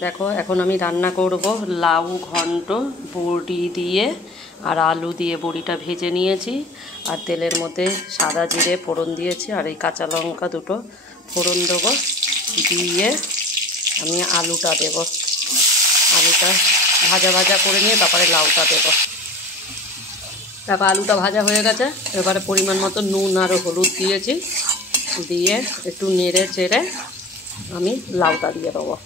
দেখো এখন আমি রান্না করব লাউ ঘন্ট বড়ি দিয়ে আর আলু দিয়ে। বড়িটা ভেজে নিয়েছি আর তেলের মধ্যে সাদা জিরে ফোড়ন দিয়েছি আর এই কাঁচা লঙ্কা দুটো ফোড়ন দেবো, দিয়ে আমি আলুটা দেব। আলুটা ভাজা ভাজা করে নিয়ে তারপরে লাউটা দেব। তারপর আলুটা ভাজা হয়ে গেছে, এবারে পরিমাণ মতো নুন আর হলুদ দিয়েছি, দিয়ে একটু নেড়ে চেড়ে আমি লাউটা দিয়ে দেবো।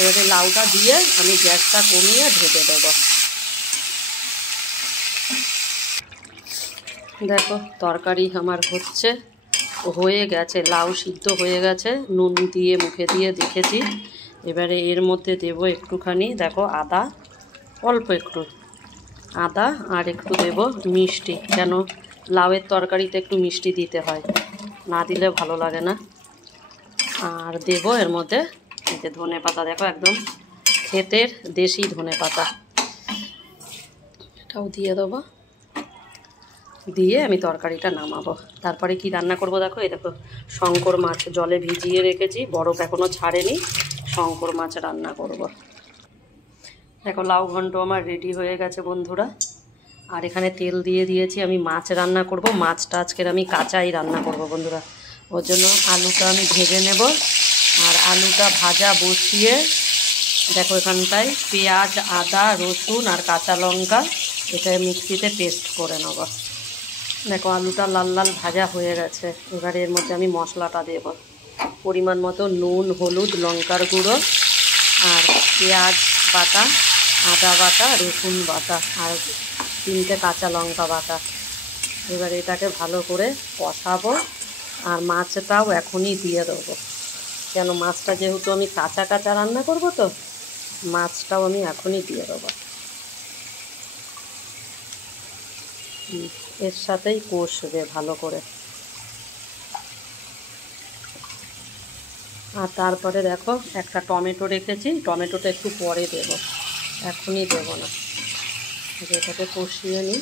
এবারে লাউটা দিয়ে আমি গ্যাসটা কমিয়ে ঢেকে দেবো। দেখো তরকারি আমার হয়ে গেছে, লাউ সিদ্ধ হয়ে গেছে, নুন দিয়ে মুখে দিয়ে দেখেছি। এবারে এর মধ্যে দেব একটুখানি, দেখো আদা, অল্প একটু আদা আর একটু দেব মিষ্টি, কেন লাউয়ের তরকারিতে একটু মিষ্টি দিতে হয়, না দিলে ভালো লাগে না। আর দেব এর মধ্যে এই যে ধনে পাতা, দেখো একদম ক্ষেতের দেশি ধনে পাতা, এটাও দিয়ে দেবো। দিয়ে আমি তরকারিটা নামাবো। তারপরে কি রান্না করব দেখো, এই দেখো শঙ্কর মাছ জলে ভিজিয়ে রেখেছি, বরফ এখনও ছাড়েনি, শঙ্কর মাছ রান্না করব। দেখো লাউ ঘন্ট আমার রেডি হয়ে গেছে বন্ধুরা। আর এখানে তেল দিয়ে দিয়েছি, আমি মাছ রান্না করব। মাছটা আজকের আমি কাঁচাই রান্না করব বন্ধুরা। ওর জন্য আলুটা আমি ভেজে নেব, আর আলুটা ভাজা বসিয়ে দেখো এখানটায় পেঁয়াজ, আদা, রসুন আর কাঁচা লঙ্কা এটা মিক্সিতে পেস্ট করে নেব। দেখো আলুটা লাল লাল ভাজা হয়ে গেছে। এবারে এর মধ্যে আমি মশলাটা দেব, পরিমাণ মতো নুন, হলুদ, লঙ্কার গুঁড়ো আর পেঁয়াজ বাটা, আদা বাটা, রসুন বাটা আর 3টে কাঁচা লঙ্কা বাটা। এবারে এটাকে ভালো করে কষাবো, আর মাছটাও এখনই দিয়ে দেবো, কেন মাছটা যেহেতু আমি কাঁচা কাঁচা রান্না করব, তো মাছটাও আমি এখনই দিয়ে দেবো। এর সাথেই কষবে ভালো করে। আর তারপরে দেখো একটা টমেটো রেখেছি, টমেটোটা একটু পরে দেব, এখনই দেব না। এটাকে কষিয়ে নিই,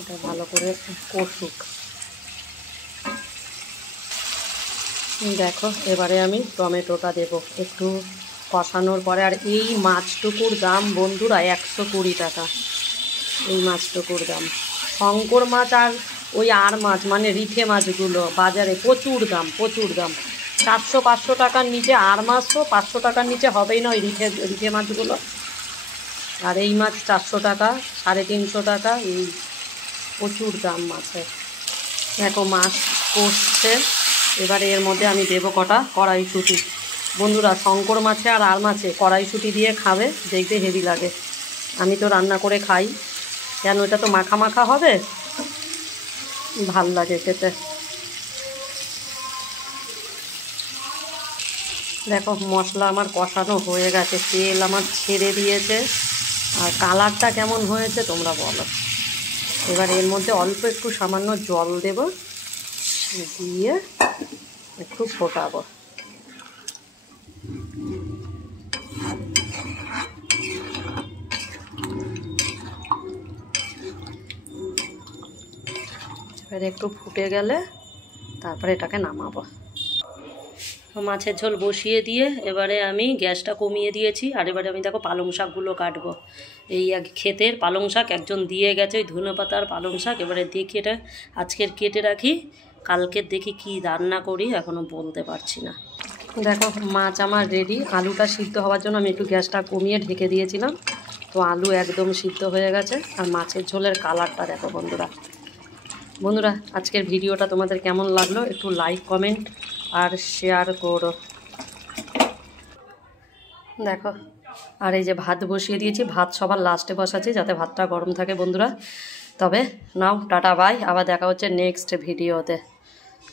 এটা ভালো করে কষুক। দেখো এবারে আমি টমেটোটা দেব একটু কষানোর পরে। আর এই মাছটুকুর দাম বন্ধুরা 120 টাকা, এই মাছটুকুর দাম। শঙ্কর মাছ আর ওই আর মাছ মানে রিঠে মাছগুলো বাজারে প্রচুর দাম, প্রচুর দাম। 400-500 টাকার নিচে আর মাছ তো 500 টাকার নিচে হবেই না ওই রিঠে মাছগুলো। আর এই মাছ 400 টাকা, 350 টাকা, এই প্রচুর দাম মাছের। দেখো মাছ কষছে, এবারে এর মধ্যে আমি দেবো কটা কড়াইশুঁটি। বন্ধুরা শঙ্কর মাছে আর আর মাছে কড়াইশুঁটি দিয়ে খাবে, দেখবে হেভি লাগে। আমি তো রান্না করে খাই, কেন এটা তো মাখা মাখা হবে, ভাল লাগে খেতে। দেখো মশলা আমার কষানো হয়ে গেছে, তেল আমার ছেড়ে দিয়েছে, আর কালারটা কেমন হয়েছে তোমরা বলো। এবার এর মধ্যে অল্প একটু সামান্য জল দেব, দিয়ে একটু ফোটাবো। এবার একটু ফুটে গেলে তারপরে এটাকে নামাবো। মাছের ঝোল বসিয়ে দিয়ে এবারে আমি গ্যাসটা কমিয়ে দিয়েছি, আর এবারে আমি দেখো পালং শাকগুলো কাটবো। এই এক ক্ষেতের পালং শাক একজন দিয়ে গেছে, ওই ধনে পাতার পালং শাক। এবারে দেখি এটা আজকের কেটে রাখি, কালকের দেখি কি রান্না করি, এখনও বলতে পারছি না। দেখো মাছ আমার রেডি। আলুটা সিদ্ধ হওয়ার জন্য আমি একটু গ্যাসটা কমিয়ে ঢেকে দিয়েছিলাম, তো আলু একদম সিদ্ধ হয়ে গেছে। আর মাছের ঝোলের কালারটা দেখো বন্ধুরা। বন্ধুরা আজকের ভিডিওটা তোমাদের কেমন লাগলো একটু লাইক, কমেন্ট আর শেয়ার করো। দেখো আর এই যে ভাত বসিয়ে দিয়েছি, ভাত সবার লাস্টে বসাচ্ছি যাতে ভাতটা গরম থাকে বন্ধুরা। তবে নাও টাটা বাই, আবার দেখা হচ্ছে নেক্সট ভিডিওতে।